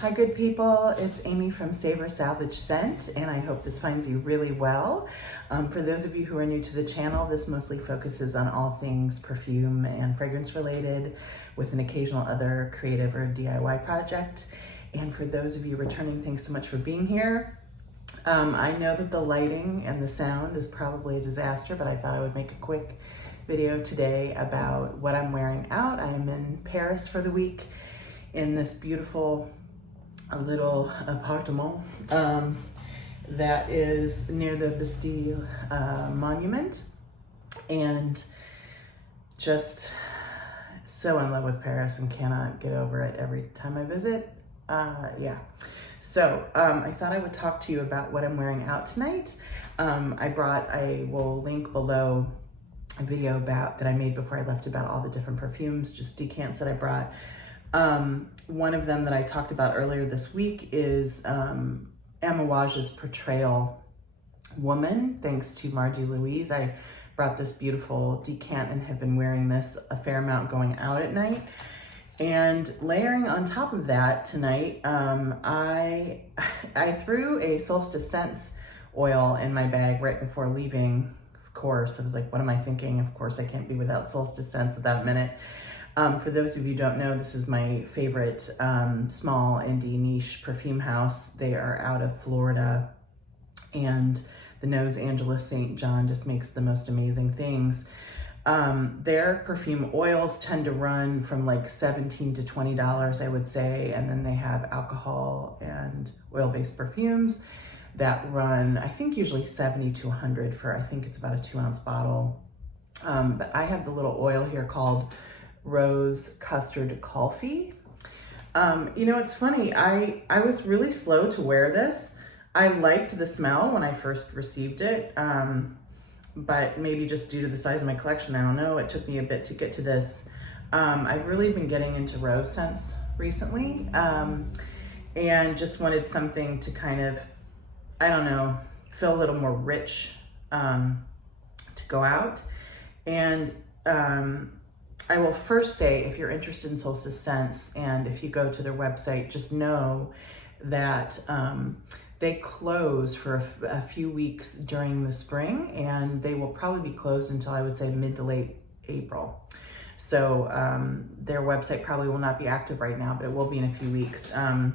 Hi good people, it's Amy from Savor, Salvage, Scent, and I hope this finds you really well. For those of you who are new to the channel, this mostly focuses on all things perfume and fragrance related with an occasional other creative or DIY project. And for those of you returning, thanks so much for being here. I know that the lighting and the sound is probably a disaster, but I thought I would make a quick video today about what I'm wearing out. I am in Paris for the week in this beautiful little appartement that is near the Bastille monument, and just so in love with Paris and cannot get over it every time I visit. So I thought I would talk to you about what I'm wearing out tonight. I will link below a video that I made before I left about all the different perfumes, just decants that I brought. One of them that I talked about earlier this week is Amouage's Portrayal Woman, thanks to Margie Louise. I brought this beautiful decant and have been wearing this a fair amount going out at night. And layering on top of that tonight, I threw a Solstice Scents oil in my bag right before leaving. Of course, I was like, what am I thinking? Of course, I can't be without Solstice Scents without a minute. For those of you who don't know, this is my favorite small indie niche perfume house. They are out of Florida, and the Nose Angela St. John just makes the most amazing things. Their perfume oils tend to run from like $17 to $20, I would say, and then they have alcohol and oil-based perfumes that run, I think, usually $70 to $100 for, I think it's about a 2-ounce bottle. But I have the little oil here called Rose Custard Kulfi. You know, it's funny, I was really slow to wear this. I liked the smell when I first received it, but maybe just due to the size of my collection, I don't know, it took me a bit to get to this. I've really been getting into rose scents recently, and just wanted something to kind of, I don't know, feel a little more rich to go out. And I will first say, if you're interested in Solstice Scents and if you go to their website, just know that they close for a few weeks during the spring, and they will probably be closed until, I would say, mid to late April. So their website probably will not be active right now, but it will be in a few weeks. And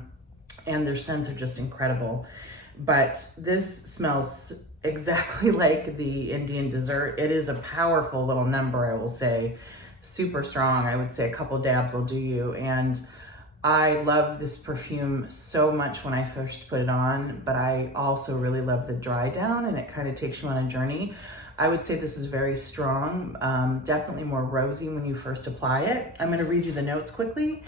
their scents are just incredible. But this smells exactly like the Indian dessert. It is a powerful little number, I will say. Super strong. I would say a couple dabs will do you. And I love this perfume so much when I first put it on, but I also really love the dry down, and it kind of takes you on a journey. I would say this is very strong, definitely more rosy when you first apply it. I'm going to read you the notes quickly.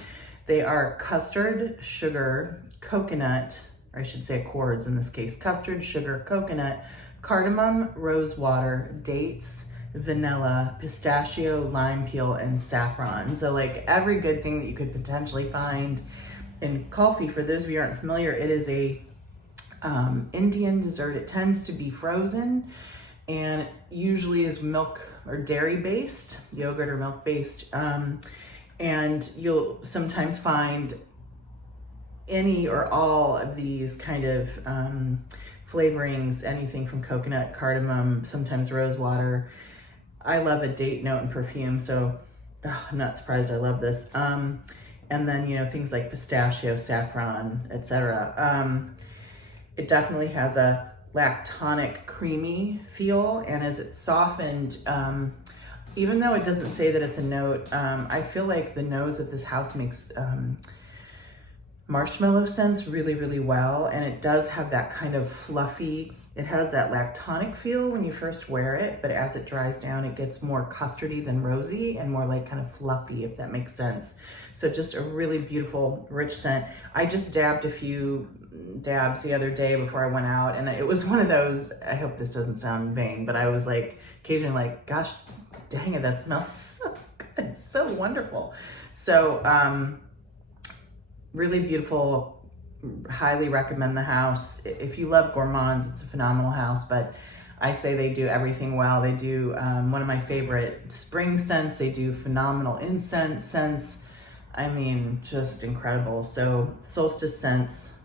They are custard, sugar, coconut, or I should say accords in this case, custard, sugar, coconut, cardamom, rose water, dates, vanilla, pistachio, lime peel, and saffron. So like every good thing that you could potentially find in Kulfi. For those of you who aren't familiar, it is a Indian dessert. It tends to be frozen, and it usually is milk or dairy based, yogurt or milk based. And you'll sometimes find any or all of these kind of flavorings, anything from coconut, cardamom, sometimes rose water. I love a date note in perfume, so I'm not surprised I love this. And then, you know, things like pistachio, saffron, etc. It definitely has a lactonic, creamy feel, and as it's softened, even though it doesn't say that it's a note, I feel like the nose of this house makes marshmallow scents really, really well, and it does have that kind of fluffy, it has that lactonic feel when you first wear it, but as it dries down, it gets more custardy than rosy and more like kind of fluffy, if that makes sense. So just a really beautiful, rich scent. I just dabbed a few dabs the other day before I went out, and it was one of those, I hope this doesn't sound vain, but I was like, occasionally like, gosh, dang it, that smells so good, so wonderful. So really beautiful. Highly recommend the house. If you love Gourmands, it's a phenomenal house, but I say they do everything well. They do one of my favorite spring scents. They do phenomenal incense scents. I mean, just incredible. So Solstice Scents,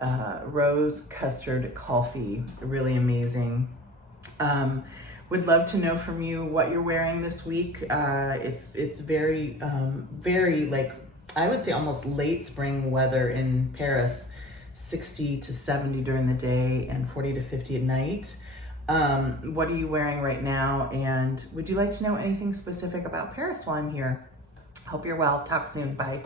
Rose Custard Kulfi, really amazing. Would love to know from you what you're wearing this week. It's very, very like, I would say almost late spring weather in Paris, 60 to 70 during the day and 40 to 50 at night. What are you wearing right now? And would you like to know anything specific about Paris while I'm here? Hope you're well. Talk soon. Bye.